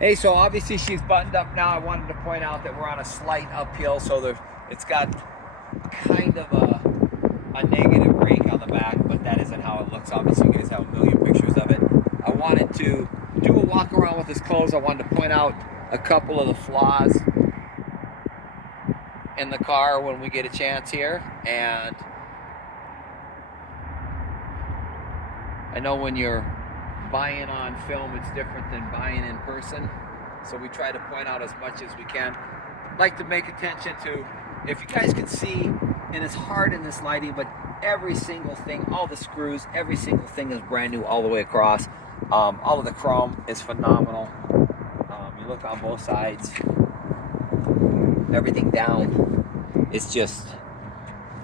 Hey, so obviously she's buttoned up now. I wanted to point out that we're on a slight uphill, so it's got kind of a negative rake on the back, but that isn't how it looks. Obviously, you guys have a million pictures of it. I wanted to do a walk around with this clothes. I wanted to point out a couple of the flaws in the car when we get a chance here. And I know when you're buying on film, it's different than buying in person. So we try to point out as much as we can. Like to make attention to, if you guys can see, and it's hard in this lighting, but every single thing, all the screws, every single thing is brand new all the way across. All of the chrome is phenomenal. You look on both sides, everything down. It's just,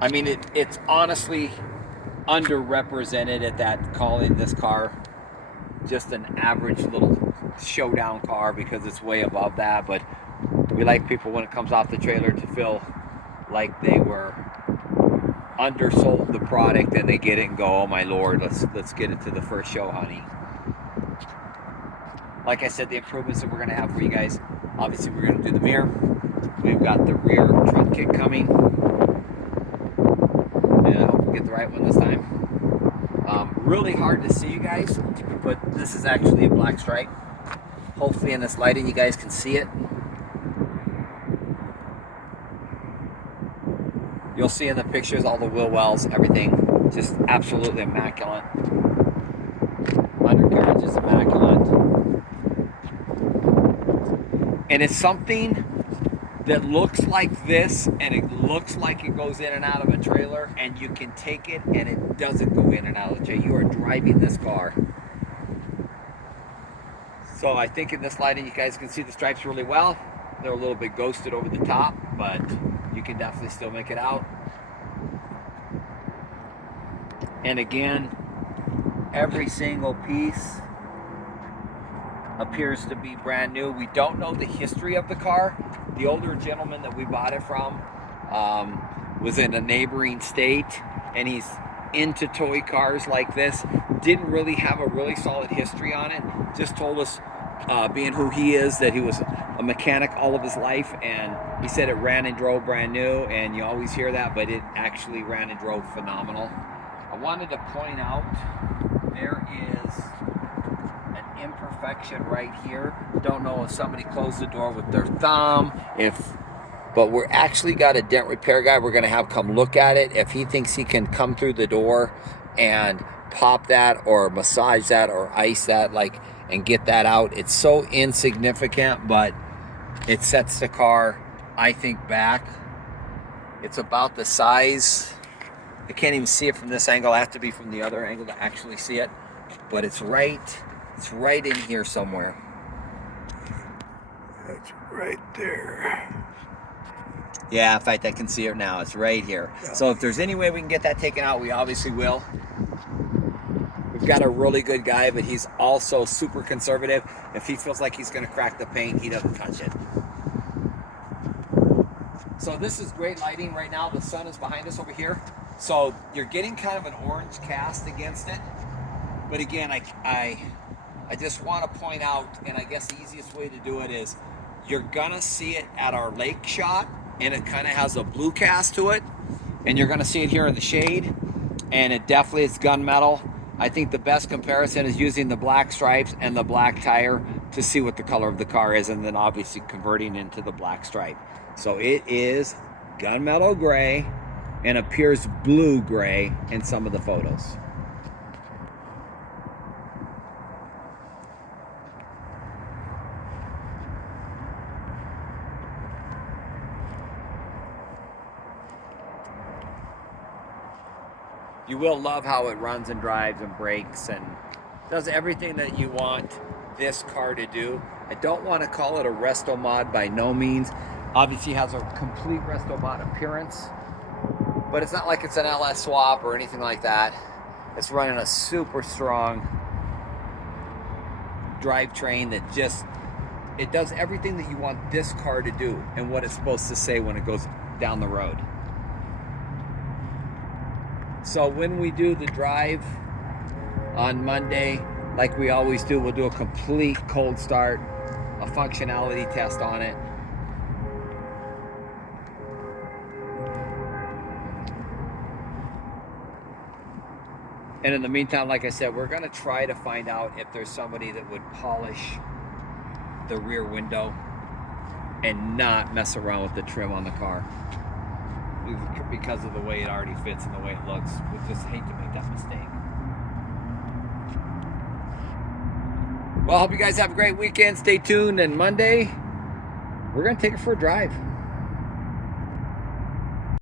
I mean, it's honestly underrepresented at that, calling this car just an average little showdown car, because it's way above that. But we like people, when it comes off the trailer, to feel like they were undersold the product and they get it and go, oh my lord, let's get it to the first show, honey. Like I said, the improvements that we're going to have for you guys, obviously we're going to do the mirror. We've got the rear front kit coming, and I hope we get the right one this time. Really hard to see, you guys, but this is actually a black stripe. Hopefully in this lighting you guys can see it. You'll see in the pictures all the wheel wells, everything, just absolutely immaculate. Undercarriage is immaculate. And it's something that looks like this, and it looks like it goes in and out of a trailer, and you can take it and it doesn't go in and out of the trailer. You are driving this car. So I think in this lighting you guys can see the stripes really well. They're a little bit ghosted over the top, but you can definitely still make it out. And again, every single piece appears to be brand new. We don't know the history of the car. The older gentleman that we bought it from was in a neighboring state, and he's into toy cars like this. Didn't really have a really solid history on it. Just told us, being who he is, that he was a mechanic all of his life, and he said it ran and drove brand new, and you always hear that, but it actually ran and drove phenomenal. I wanted to point out there is an imperfection right here. Don't know if somebody closed the door with their thumb, but we're actually got a dent repair guy we're going to have come look at it. If he thinks he can come through the door and pop that or massage that or ice that, and get that out. It's so insignificant, but it sets the car, I think, back. It's about the size. I can't even see it from this angle. I have to be from the other angle to actually see it. But it's right in here somewhere. That's right there. Yeah, in fact, I can see it now. It's right here. Yeah. So if there's any way we can get that taken out, we obviously will. We've got a really good guy, but he's also super conservative. If he feels like he's going to crack the paint, he doesn't touch it. So this is great lighting right now. The sun is behind us over here. So you're getting kind of an orange cast against it. But again, I just want to point out, and I guess the easiest way to do it is, you're going to see it at our lake shot, and it kind of has a blue cast to it. And you're going to see it here in the shade, and it definitely is gunmetal. I think the best comparison is using the black stripes and the black tire to see what the color of the car is, and then obviously converting into the black stripe. So it is gunmetal gray and appears blue gray in some of the photos. You will love how it runs and drives and brakes and does everything that you want this car to do. I don't want to call it a resto mod by no means. Obviously has a complete resto mod appearance, but it's not like it's an LS swap or anything like that. It's running a super strong drivetrain that just, it does everything that you want this car to do and what it's supposed to say when it goes down the road. So when we do the drive on Monday, like we always do, we'll do a complete cold start. a functionality test on it. And in the meantime, like I said, we're going to try to find out if there's somebody that would polish the rear window and not mess around with the trim on the car, because of the way it already fits and the way it looks. We just hate to make that mistake. Well, I hope you guys have a great weekend. Stay tuned, and Monday we're going to take it for a drive.